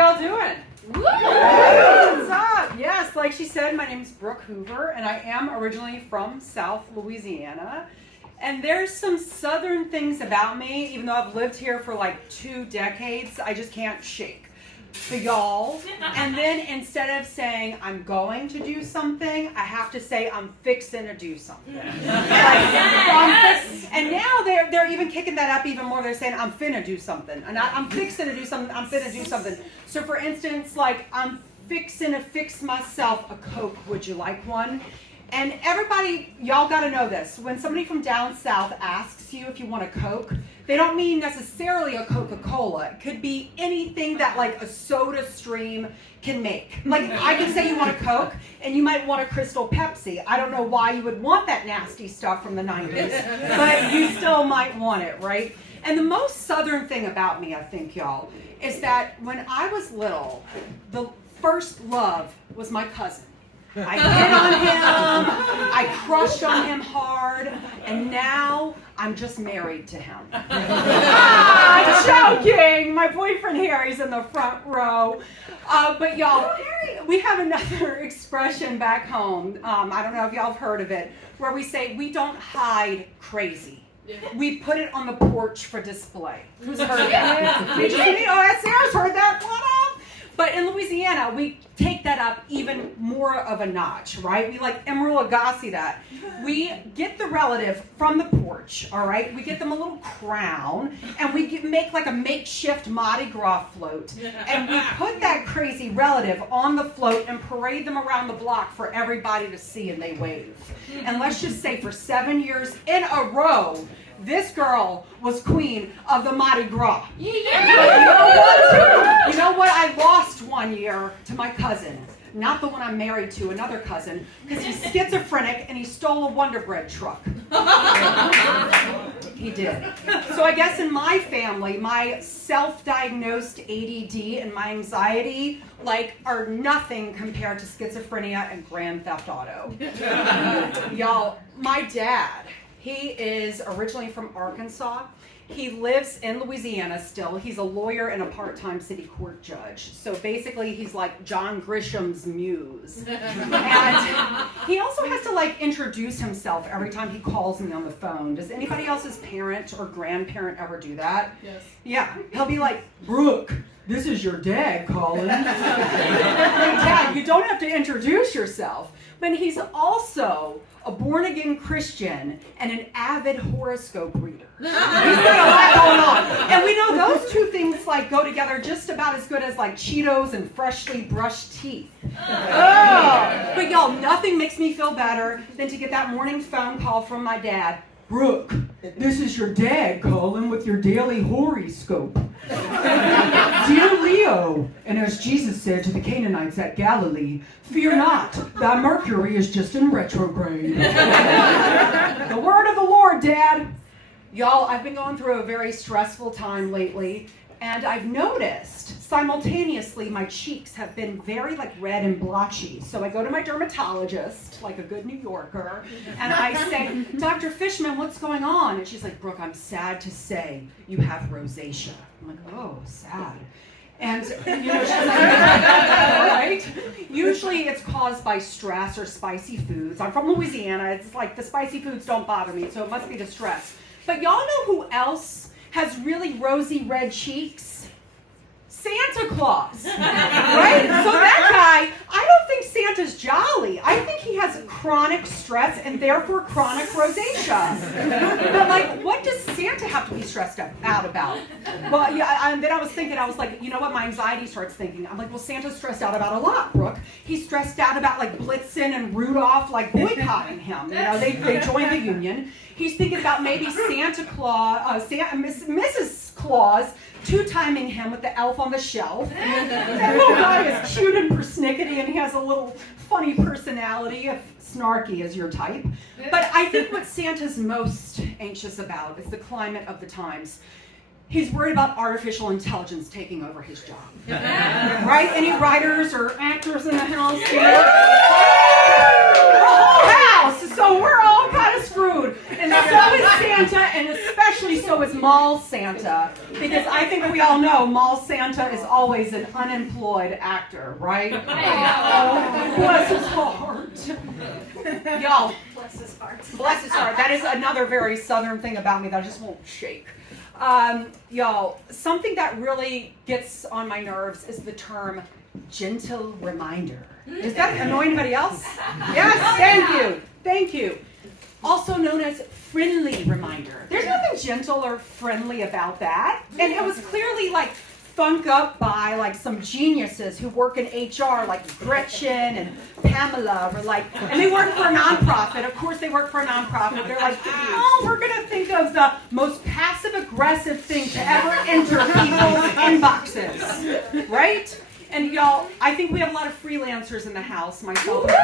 y'all doing? Woo! What's up? Yes, like she said, my name's Brooke Hoover, and I am originally from South Louisiana. And there's some southern things about me, even though I've lived here for like 2 decades, I just can't shake the y'all. And then instead of saying I'm going to do something, I have to say I'm fixing to do something. And now they're even kicking that up even more. They're saying I'm finna do something. And I'm fixing to do something, I'm finna do something. So for instance, like I'm fixing to fix myself a Coke. Would you like one? And everybody, y'all got to know this. When somebody from down south asks you if you want a Coke, they don't mean necessarily a Coca-Cola. It could be anything that like a soda stream can make. Like I can say you want a Coke and you might want a Crystal Pepsi. I don't know why you would want that nasty stuff from the 90s, but you still might want it, right? And the most southern thing about me, I think, y'all, is that when I was little, the first love was my cousin. I hit on him, I crushed on him hard, and now I'm just married to him. I'm joking! My boyfriend Harry's in the front row. But y'all, we have another expression back home, I don't know if y'all have heard of it, where we say we don't hide crazy. We put it on the porch for display. Who's heard that? Me? Oh, Sarah's heard that. What up? But in Louisiana, we take that up even more of a notch, right? We like Emeril Lagasse that. We get the relative from the porch, all right? We get them a little crown, and we make like a makeshift Mardi Gras float, and we put that crazy relative on the float and parade them around the block for everybody to see, and they wave. And let's just say for 7 years in a row, this girl was queen of the Mardi Gras. Yeah. You know what? I lost 1 year to my cousin. Not the one I'm married to, another cousin, because he's schizophrenic and he stole a Wonder Bread truck. He did. So I guess in my family, my self-diagnosed ADD and my anxiety are nothing compared to schizophrenia and Grand Theft Auto. Y'all, my dad, he is originally from Arkansas. He lives in Louisiana still. He's a lawyer and a part-time city court judge. So basically, he's like John Grisham's muse. And he also has to introduce himself every time he calls me on the phone. Does anybody else's parent or grandparent ever do that? Yes. Yeah. He'll be like, Brooke, this is your dad calling. Hey, Dad, you don't have to introduce yourself. But he's also a born-again Christian and an avid horoscope reader. He's got a lot going on. And we know those two things go together just about as good as Cheetos and freshly brushed teeth. Oh. But y'all, nothing makes me feel better than to get that morning phone call from my dad. Brooke, this is your dad calling with your daily horoscope. Dear Leo, and as Jesus said to the Canaanites at Galilee, fear not, thy Mercury is just in retrograde. The word of the Lord, Dad. Y'all, I've been going through a very stressful time lately, and I've noticed simultaneously my cheeks have been very red and blotchy. So I go to my dermatologist, like a good New Yorker, and I say, Dr. Fishman, what's going on? And she's like, Brooke, I'm sad to say you have rosacea. I'm like, oh, sad. And, she's like, all right. Usually it's caused by stress or spicy foods. I'm from Louisiana. It's the spicy foods don't bother me, so it must be the stress. But y'all know who else has really rosy red cheeks? Santa Claus, right? So that guy, I don't think Santa's jolly. I think he has chronic stress and therefore chronic rosacea. But what does Santa have to be stressed out about? Well, yeah, and then I was like, you know what? My anxiety starts thinking. I'm like, well, Santa's stressed out about a lot, Brooke. He's stressed out about Blitzen and Rudolph boycotting him. They joined the union. He's thinking about maybe Santa Claus, Mrs. Claus, two-timing him with the elf on the shelf. That little guy is cute and persnickety, and he has a little funny personality, if snarky is your type. But I think what Santa's most anxious about is the climate of the times. He's worried about artificial intelligence taking over his job. Right? Any writers or actors in the house? The whole house! So we're all kind of screwed. And so is Santa, and especially so is Mall Santa, because I think we all know Mall Santa is always an unemployed actor, right? Oh, bless his heart. Y'all, Bless his heart. bless his heart. That is another very Southern thing about me that I just won't shake. Y'all, something that really gets on my nerves is the term gentle reminder. Does that annoy anybody else? Yes, thank you. Also known as friendly reminder. There's nothing gentle or friendly about that. And it was clearly like thunk up by like some geniuses who work in HR like Gretchen and Pamela were like, and they work for a nonprofit. Of course they work for a nonprofit. They're like, oh, we're going to think of the most passive aggressive thing to ever enter people's inboxes. Right? And y'all, I think we have a lot of freelancers in the house, myself included.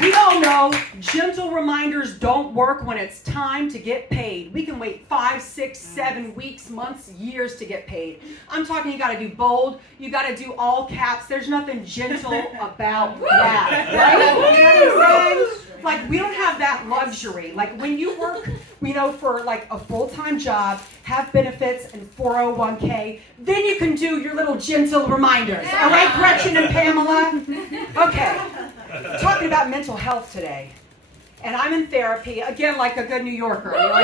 We all know gentle reminders don't work when it's time to get paid. We can wait 5, 6, 7 weeks, months, years to get paid. I'm talking you got to do bold, you got to do all caps. There's nothing gentle about that, right? You know what I'm saying? Like, we don't have that luxury. Like, when you work, for like a full-time job, have benefits and 401k, then you can do your little gentle reminders. All right, Gretchen and Pamela? Okay. Talking about mental health today. And I'm in therapy, again, like a good New Yorker. That's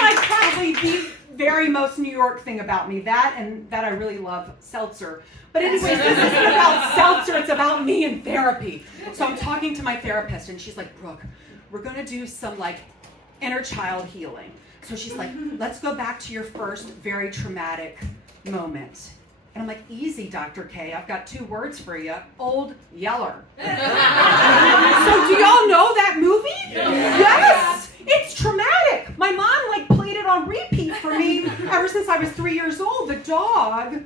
like probably the very most New York thing about me. That and that I really love seltzer. But anyways, this isn't about seltzer, it's about me in therapy. So I'm talking to my therapist and she's like, Brooke, we're gonna do some like inner child healing. So she's like, let's go back to your first very traumatic moment. And I'm like, easy, Dr. K. I've got 2 words for you. Old Yeller. So do y'all know that movie? Yes! It's traumatic. My mom played it on repeat for me ever since I was 3 years old. The dog,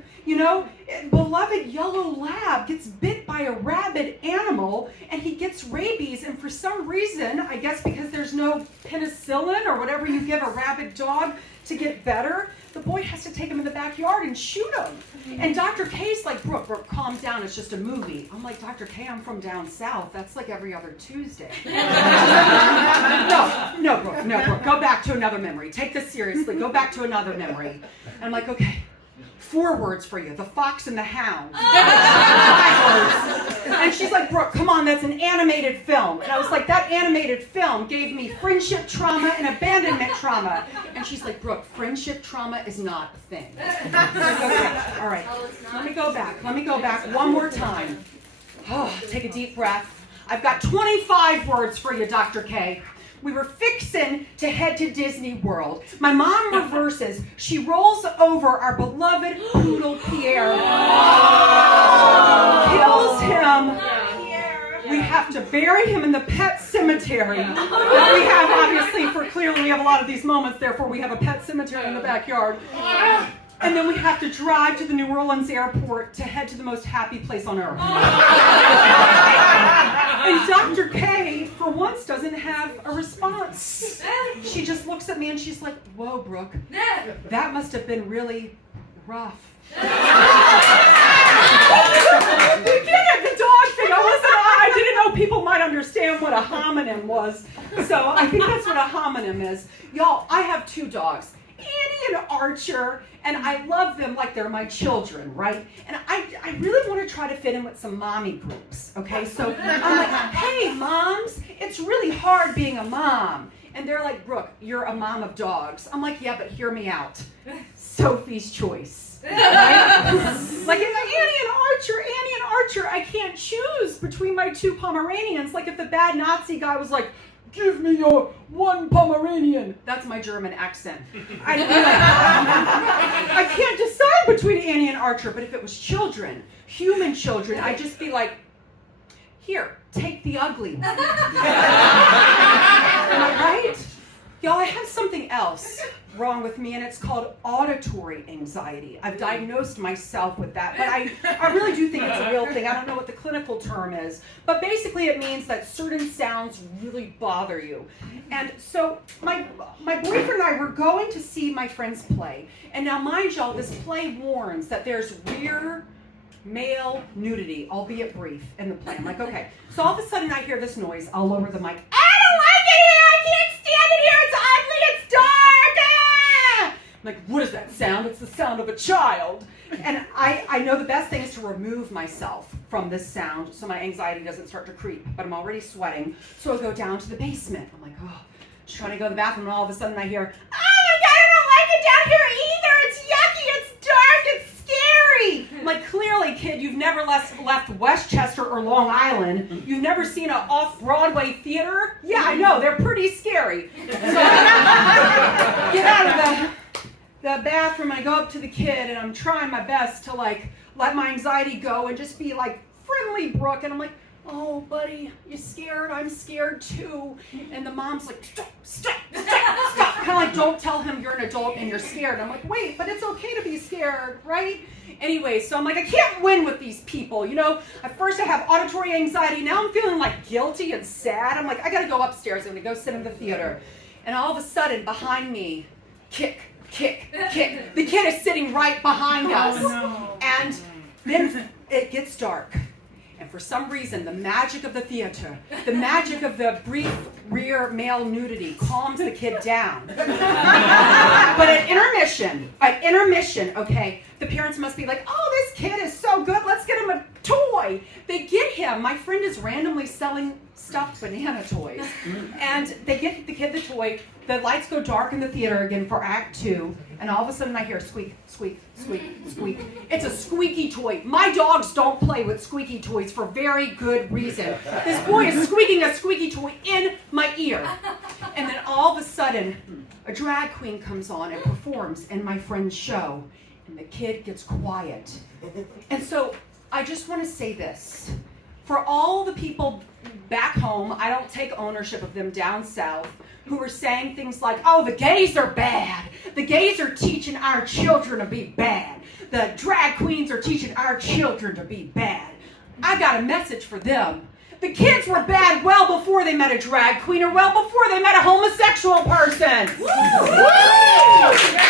beloved yellow lab gets bit by a rabid animal and he gets rabies, and for some reason, I guess because there's no penicillin or whatever you give a rabid dog to get better, the boy has to take him in the backyard and shoot him. And Dr. K's like, Brooke, calm down, it's just a movie. I'm like, Dr. K, I'm from down south. That's like every other Tuesday. No, Brooke, go back to another memory. Take this seriously, go back to another memory. And I'm like, okay, 4 words for you, The Fox and the Hound. 5 words. And she's like, Brooke, come on, that's an animated film. And I was like, that animated film gave me friendship trauma and abandonment trauma. And she's like, Brooke, friendship trauma is not a thing. Okay, all right, let me go back one more time. Oh, take a deep breath. I've got 25 words for you, Dr. K. We were fixing to head to Disney World. My mom reverses. She rolls over our beloved poodle Pierre. Kills him. We have to bury him in the pet cemetery. We have, obviously, clearly we have a lot of these moments, therefore we have a pet cemetery in the backyard. And then we have to drive to the New Orleans airport to head to the most happy place on earth. And Dr. K, for once, doesn't have a response. She just looks at me and she's like, whoa, Brooke, that must have been really rough. We get it, the dog thing. I didn't know people might understand what a homonym was. So I think that's what a homonym is. Y'all, I have 2 dogs, Annie and Archer, and I love them like they're my children, right? And I really want to try to fit in with some mommy groups, okay? So I'm like, hey, moms, it's really hard being a mom. And they're like, Brooke, you're a mom of dogs. I'm like, yeah, but hear me out. Sophie's choice. Right? Like if Annie and Archer, I can't choose between my 2 Pomeranians. Like if the bad Nazi guy was like, give me your 1 Pomeranian. That's my German accent. I can't decide between Annie and Archer, but if it was children, human children, I'd just be like, here, take the ugly one. Am I right? Y'all, I have something else wrong with me, and it's called auditory anxiety. I've diagnosed myself with that, but I really do think it's a real thing. I don't know what the clinical term is, but basically it means that certain sounds really bother you. And so my boyfriend and I were going to see my friends play, and now mind y'all, this play warns that there's rear male nudity, albeit brief, in the play. I'm like, okay. So all of a sudden I hear this noise all over the mic. I don't like it here! I can't stand it here! It's ugly! It's dark! Ah! I'm like, what is that sound? It's the sound of a child. And I know the best thing is to remove myself from this sound so my anxiety doesn't start to creep, but I'm already sweating. So I go down to the basement. I'm like, oh, just trying to go to the bathroom, and all of a sudden I hear, oh my God, I don't like it down here either. It's yucky, it's dark, it's scary. I'm like, clearly, kid, you've never left Westchester or Long Island. You've never seen an off-Broadway theater? Yeah, I know, they're pretty scary. So I get out of the bathroom, I go up to the kid, and I'm trying my best to like let my anxiety go and just be like friendly Brooke, and I'm like, oh buddy, you scared? I'm scared too. And the mom's like, stop, kind of like, don't tell him you're an adult and you're scared. And I'm like, wait, but it's okay to be scared, right? Anyway, so I'm like, I can't win with these people, you know. At first I have auditory anxiety, now I'm feeling like guilty and sad. I'm like, I gotta go upstairs, I'm gonna go sit in the theater. And all of a sudden, behind me, kick. The kid is sitting right behind us. No. And then it gets dark. And for some reason, the magic of the theater, the magic of the brief rear male nudity calms the kid down. But at intermission, okay, the parents must be like, oh, this kid is so good, let's get him a toy. They get him, my friend is randomly selling stuffed banana toys. And they get the kid the toy, the lights go dark in the theater again for Act 2, and all of a sudden I hear squeak, squeak, squeak, squeak. It's a squeaky toy. My dogs don't play with squeaky toys for very good reason. This boy is squeaking a squeaky toy in my ear. And then all of a sudden, a drag queen comes on and performs in my friend's show, and the kid gets quiet. And so I just want to say this. For all the people back home, I don't take ownership of them down south, who are saying things like, oh, the gays are bad. The gays are teaching our children to be bad. The drag queens are teaching our children to be bad. I got a message for them. The kids were bad well before they met a drag queen or well before they met a homosexual person. Woo!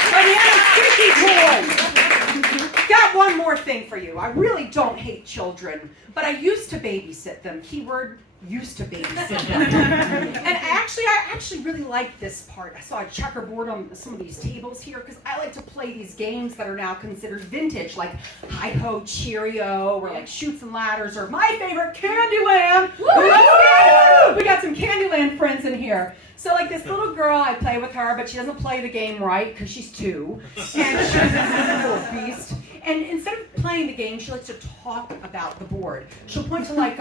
Banana squeaky toys. Got one more thing for you. I really don't hate children, but I used to babysit them. Keyword, used to babysit them. And I actually really like this part. I saw a checkerboard on some of these tables here because I like to play these games that are now considered vintage, like Hi-Ho Cheerio or like Chutes and Ladders or my favorite, Candyland. Woo! We got some Candyland friends in here. So like this little girl, I play with her, but she doesn't play the game right because she's 2. And she's a little beast. And instead of playing the game, she likes to talk about the board. She'll point to like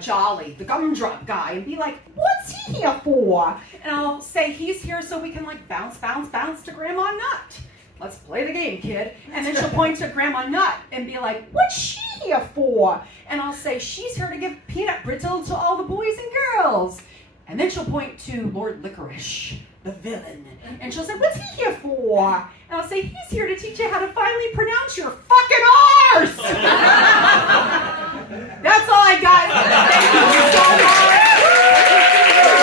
Jolly, the gumdrop guy, and be like, what's he here for? And I'll say, he's here so we can like bounce to Grandma Nut. Let's play the game, kid. And then she'll point to Grandma Nut and be like, what's she here for? And I'll say, she's here to give peanut brittle to all the boys and girls. And then she'll point to Lord Licorice, the villain. And she'll say, what's he here for? And I'll say, he's here to teach you how to finally pronounce your fucking R's!